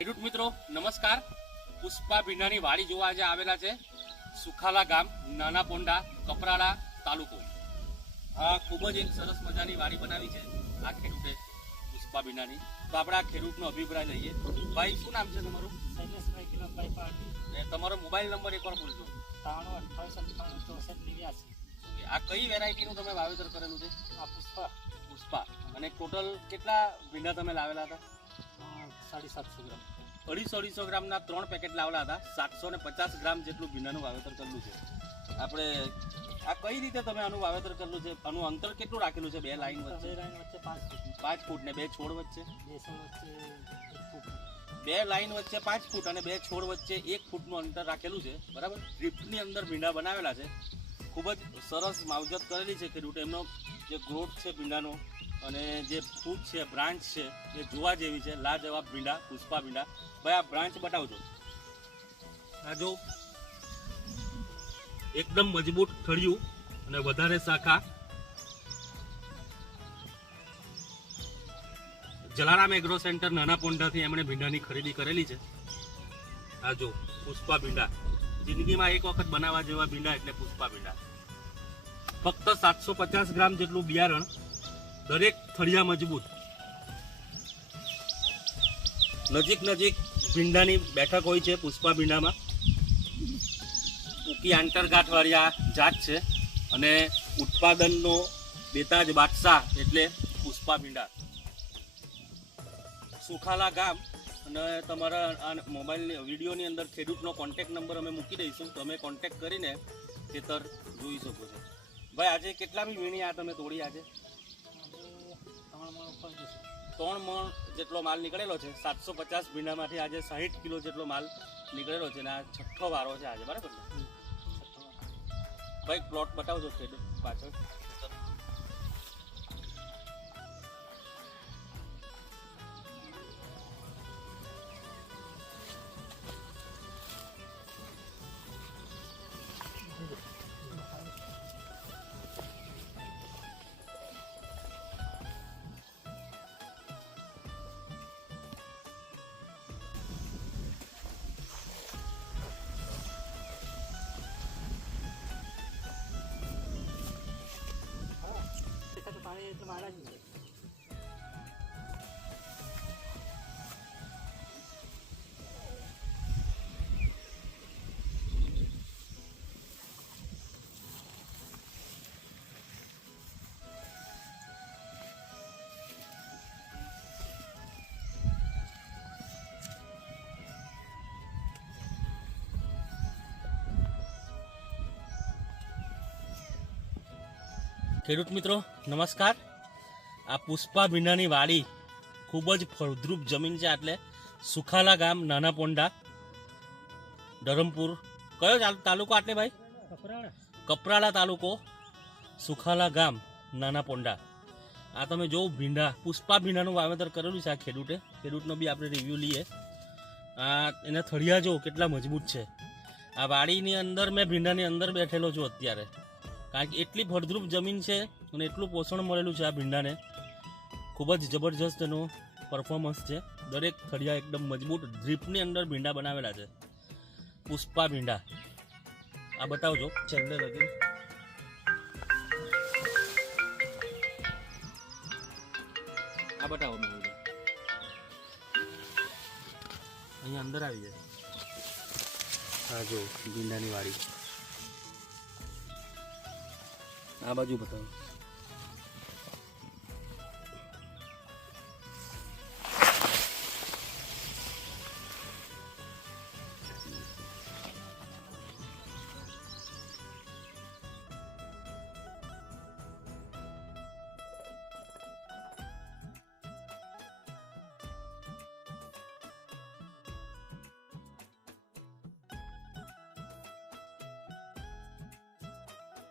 ખેડૂત મિત્રો નમસ્કાર. પુષ્પા ભીંડાની વાડી જોવા આજે આવેલા છે. સુખાલા ગામ નાના પોંડા કપરાડા તાલુકો. આ ખૂબ જ એક સરસ મજાની વાડી બનાવી છે આ ખેડૂતે પુષ્પા ભીંડાની. તો આપણે આ ખેડૂતનો અભિપ્રાય લઈએ. ભાઈ શું નામ છે તમારું? શૈલેષભાઈ કિરણભાઈ પાટી તમારો મોબાઈલ નંબર એકવાર બોલજો. ત્રાણું અઠ્ઠાવીસ અઠ્ઠાણું ચોસઠ નેવ્યાસી. આ કઈ વેરાયટીનું તમે વાવેતર કરેલું છે? આ પુષ્પા. પુષ્પા. અને ટોટલ કેટલા ભીંડા તમે લાવેલા હતા? સાડી સાતસો ગ્રામ. અઢીસો અઢીસો ગ્રામના ત્રણ પેકેટ લાવેલા હતા. સાતસો ને પચાસ ગ્રામ જેટલું ભીંડાનું વાવેતર કરેલું છે. આપણે આ કઈ રીતે તમે આનું વાવેતર કરેલું છે? આનું અંતર કેટલું રાખેલું છે બે લાઈન વચ્ચે? વચ્ચે પાંચ ફૂટ. પાંચ ફૂટ ને બે છોડ વચ્ચે? બે લાઈન વચ્ચે પાંચ ફૂટ અને બે છોડ વચ્ચે એક ફૂટનું અંતર રાખેલું છે. બરાબર? ડ્રીપની અંદર ભીંડા બનાવેલા છે. ખૂબ જ સરસ માવજત કરેલી છે ખેડૂત. એમનો જે ગ્રોથ છે ભીંડાનો અને જે ફૂટ છે, બ્રાન્ચ છે, એ જોવા જેવી છે. લાજવાબ ભીંડા, પુષ્પા ભીંડા. ભાઈ, આ બ્રાન્ચ બતાવજો. આ જો એકદમ મજબૂત થળિયું અને વધારે શાખા. જલારામ એગ્રો સેન્ટર નાના પોંડાથી એમણે ભીંડાની ખરીદી કરેલી છે. આ જો પુષ્પા ભીંડા. જિંદગીમાં એક વખત બનાવવા જેવા ભીંડા એટલે પુષ્પા ભીંડા. ફક્ત સાતસો પચાસ ગ્રામ જેટલું બિયારણ દરેક થળિયા મજબૂત. નજીક નજીક ભીંડાની બેઠક હોય છે પુષ્પા ભીંડામાં. ઉકી આંતરગાંઠવાળી આ જાત છે અને ઉત્પાદનનો બેતાજ બાદશાહ એટલે પુષ્પા ભીંડા. સુખાલા ગામ અને તમારા આ મોબાઈલની વિડીયોની અંદર ખેડૂતનો કોન્ટેક્ટ નંબર અમે મૂકી દઈશું. તમે કોન્ટેક્ટ કરીને ખેતર જોઈ શકો છો. ભાઈ, આજે કેટલામી વીણી આ તમે તોડી આજે? મણ ત્રણ મણ જેટલો માલ નીકળેલો છે સાતસો પચાસ ભીંડામાંથી આજે સાહીઠ કિલો જેટલો માલ નીકળેલો છે અને આ છઠ્ઠો વારો છે આજે બરાબર ભાઈ પ્લોટ બતાવજો ખેડૂત પાછળ. પાણી એટલે મારા જ છે ખેડૂત મિત્રો નમસ્કાર આ પુષ્પા ભીંડાની વાડી ખૂબ જ ફળદ્રુપ જમીન છે એટલે સુખાલા ગામ નાના પોંડા ધરમપુર. કયો તાલુકો આટલે ભાઈ? કપરાળા કપરાલા તાલુકો સુખાલા ગામ નાના પોંડા. આ તમે જો ભીંડા પુષ્પા ભીંડાનું વાવેતર કરેલું છે આ ખેડૂતે. ખેડૂતનો બી આપણે રિવ્યૂ લઈએ. આ એના થળિયા જો કેટલા મજબૂત છે. આ વાડીની અંદર મેં ભીંડાની અંદર બેઠેલો છું અત્યારે. કારણ કે એટલી ફળદ્રુપ જમીન છે અને એટલું પોષણ મળેલું છે આ ભીંડાને. ખૂબ જ જબરજસ્ત એનું પરફોર્મન્સ છે. દરેક થળિયા એકદમ મજબૂત ડ્રીપની અંદર ભીંડા બનાવેલા છે. પુષ્પા ભીંડા. આ બતાવજો. છેલ્લે લગી આ બતાવો મેં અહીંયા અંદર આવી જાય. હા જો ભીંડાની વાડી. આ બાજુ બતાવો.